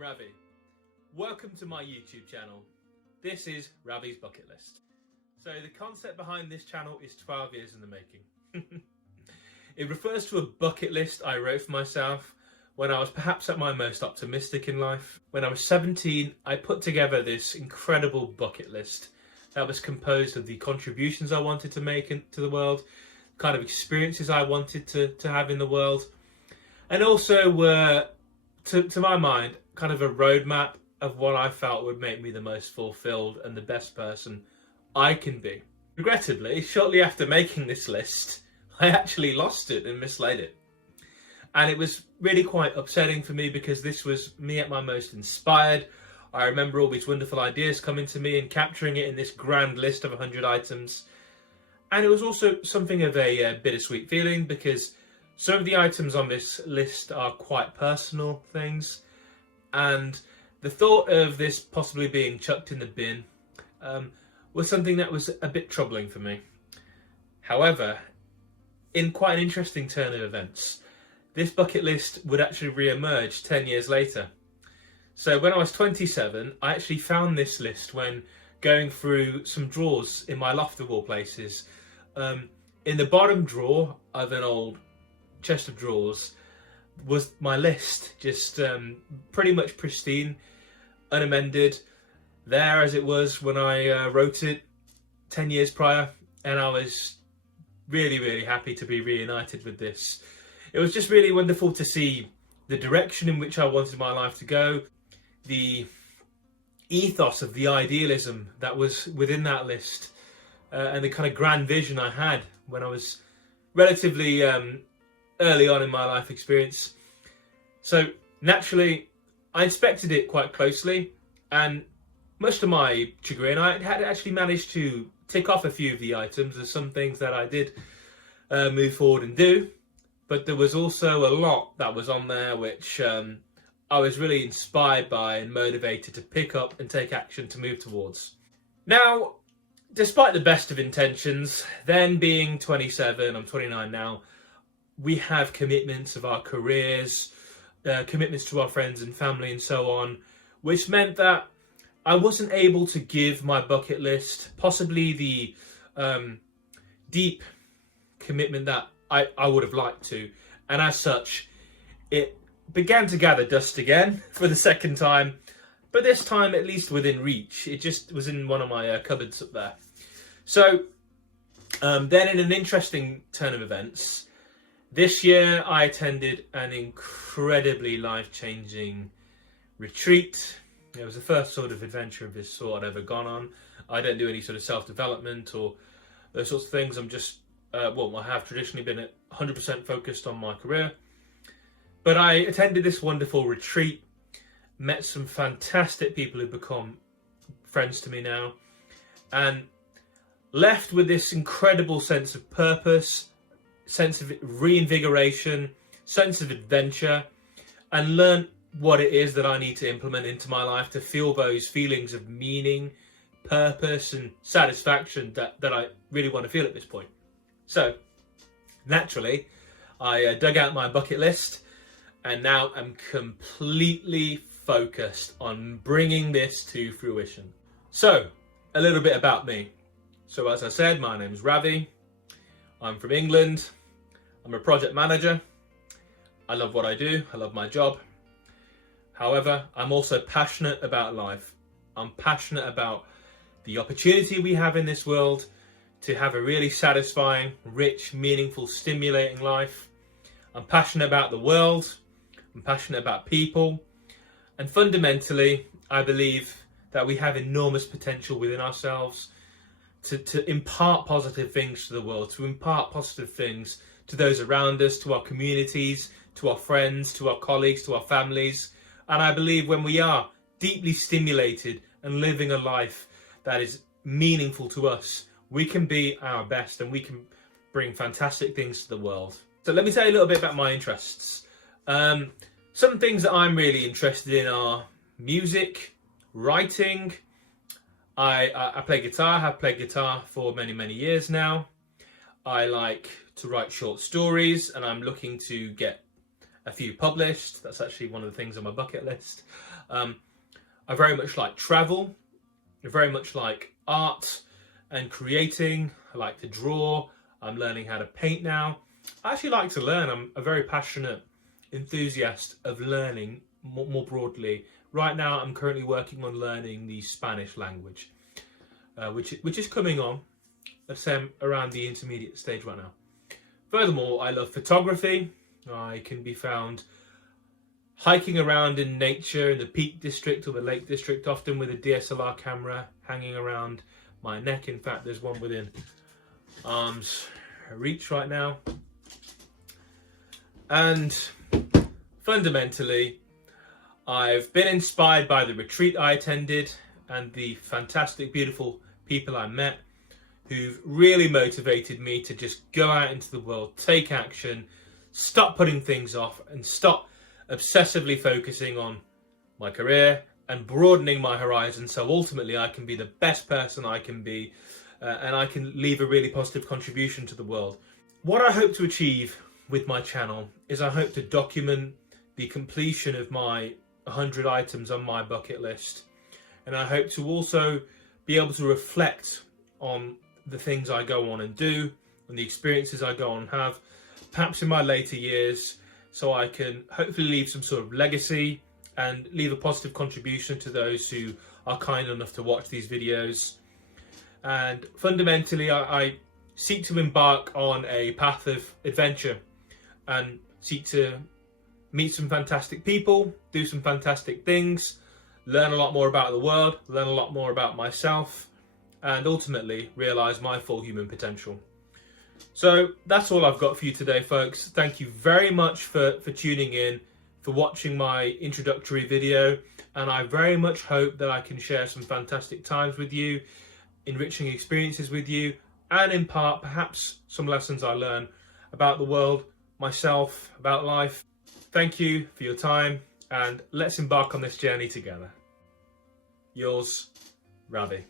I'm Ravi. Welcome to my YouTube channel. This is Ravi's Bucket List. So the concept behind this channel is 12 years in the making. It refers to a bucket list I wrote for myself when I was perhaps at my most optimistic in life. When I was 17, I put together this incredible bucket list that was composed of the contributions I wanted to make into the world, kind of experiences I wanted to have in the world, and also were, to my mind, kind of a roadmap of what I felt would make me the most fulfilled and the best person I can be. Regrettably, shortly after making this list, I actually lost it and mislaid it. And it was really quite upsetting for me because this was me at my most inspired. I remember all these wonderful ideas coming to me and capturing it in this grand list of 100 items. And it was also something of a bittersweet feeling because some of the items on this list are quite personal things. And the thought of this possibly being chucked in the bin was something that was a bit troubling for me. However, in quite an interesting turn of events, this bucket list would actually re-emerge 10 years later. So when I was 27, I actually found this list when going through some drawers in my loft of all places. In the bottom drawer of an old chest of drawers was my list, just pretty much pristine, unamended, there as it was when I wrote it 10 years prior, and I was really happy to be reunited with this. It was just really wonderful to see the direction in which I wanted my life to go, the ethos of the idealism that was within that list, and the kind of grand vision I had when I was relatively early on in my life experience. So naturally, I inspected it quite closely, and much to my chagrin, I had actually managed to tick off a few of the items. There's some things that I did move forward and do, but there was also a lot that was on there which I was really inspired by and motivated to pick up and take action to move towards. Now, despite the best of intentions, then being 27, I'm 29 now, we have commitments of our careers, commitments to our friends and family and so on, which meant that I wasn't able to give my bucket list possibly the deep commitment that I would have liked to. And as such, it began to gather dust again for the second time, but this time at least within reach. It just was in one of my cupboards up there. So then in an interesting turn of events, this year I attended an incredibly life-changing retreat. It was the first sort of adventure of this sort I'd ever gone on. I don't do any sort of self-development or those sorts of things. I'm just, I have traditionally been 100% focused on my career. But I attended this wonderful retreat, met some fantastic people who've become friends to me now, and left with this incredible sense of purpose, sense of reinvigoration, sense of adventure, and learned what it is that I need to implement into my life to feel those feelings of meaning, purpose, and satisfaction that I really want to feel at this point. So, naturally, I dug out my bucket list, and now I'm completely focused on bringing this to fruition. So, a little bit about me. So, as I said, my name's Ravi. I'm from England. I'm a project manager. I love what I do. I love my job. However, I'm also passionate about life. I'm passionate about the opportunity we have in this world to have a really satisfying, rich, meaningful, stimulating life. I'm passionate about the world. I'm passionate about people. And fundamentally, I believe that we have enormous potential within ourselves to impart positive things to the world, to impart positive things to those around us, to our communities, to our friends, to our colleagues, to our families. And I believe when we are deeply stimulated and living a life that is meaningful to us, we can be our best and we can bring fantastic things to the world. So let me tell you a little bit about my interests. Some things that I'm really interested in are music, writing. I play guitar, have played guitar for many years now. I like to write short stories, and I'm looking to get a few published. That's actually one of the things on my bucket list. I very much like travel. I very much like art and creating. I like to draw. I'm learning how to paint now. I actually like to learn. I'm a very passionate enthusiast of learning more broadly. Right now, I'm currently working on learning the Spanish language, which is coming on. Let's say I'm around the intermediate stage right now. Furthermore, I love photography. I can be found hiking around in nature in the Peak District or the Lake District, often with a DSLR camera hanging around my neck. In fact, there's one within arm's reach right now. And fundamentally, I've been inspired by the retreat I attended and the fantastic, beautiful people I met who've really motivated me to just go out into the world, take action, stop putting things off, and stop obsessively focusing on my career and broadening my horizon so ultimately I can be the best person I can be and I can leave a really positive contribution to the world. What I hope to achieve with my channel is I hope to document the completion of my 100 items on my bucket list, and I hope to also be able to reflect on the things I go on and do and the experiences I go on and have, perhaps in my later years, so I can hopefully leave some sort of legacy and leave a positive contribution to those who are kind enough to watch these videos. And fundamentally, I seek to embark on a path of adventure and seek to meet some fantastic people, do some fantastic things, learn a lot more about the world, learn a lot more about myself, and ultimately realize my full human potential. So that's all I've got for you today, folks. Thank you very much for tuning in, for watching my introductory video, and I very much hope that I can share some fantastic times with you, enriching experiences with you, and impart perhaps some lessons I learn about the world, myself, about life. Thank you for your time, and let's embark on this journey together. Yours, Ravi.